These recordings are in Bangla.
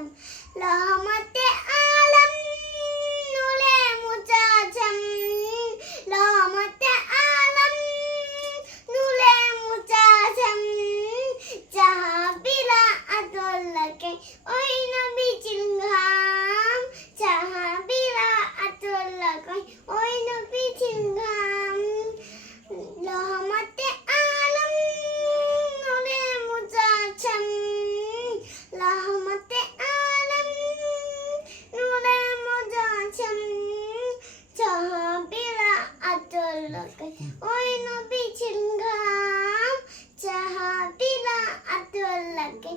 ആലം ലോമത്തെ ആലം നുലേ മുചാചം ലോമത്തെ ആലം നുലേ മുചാചം ജഹാബില അതുള്ളക്കെ ഒയിന ബിച്ചിൽ लोकर ओइनो बिचिंगाम चहा पिला अतोल लगे।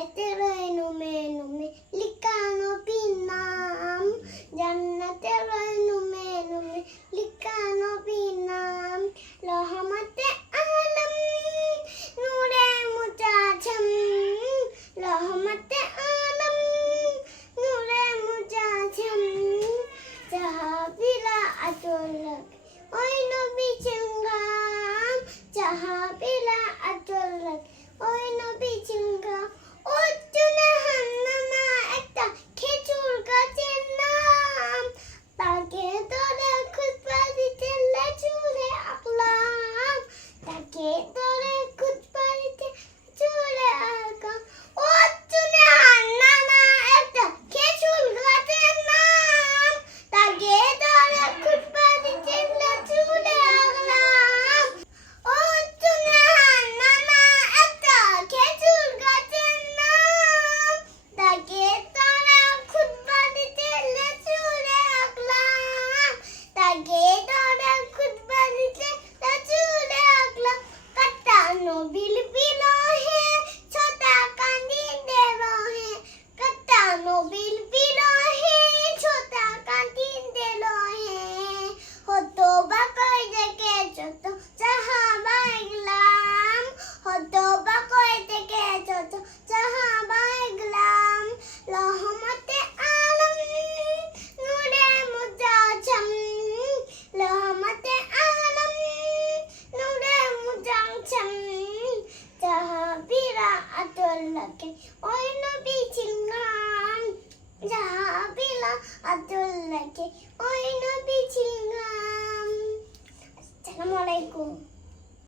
জান্নাতে রয়নুমে নুমে লিকানো পিনাম জান্নাতে রয়নুমে নুমে লিকানো পিনাম রহমতে আলম নূরে মুজাজম রহমতে আলম নূরে মুজাজম জাহাবিরা আতুল্লাহ ওই নবী চিঙ্গাম জাহাবিরা আতুল্লাহ ওই নবী চিঙ্গাম അതൊക്കെ ഒന്നു ബീച്ചിങ്ങാൻ ജാബില അതുള്ളൊക്കെ ഒന്നു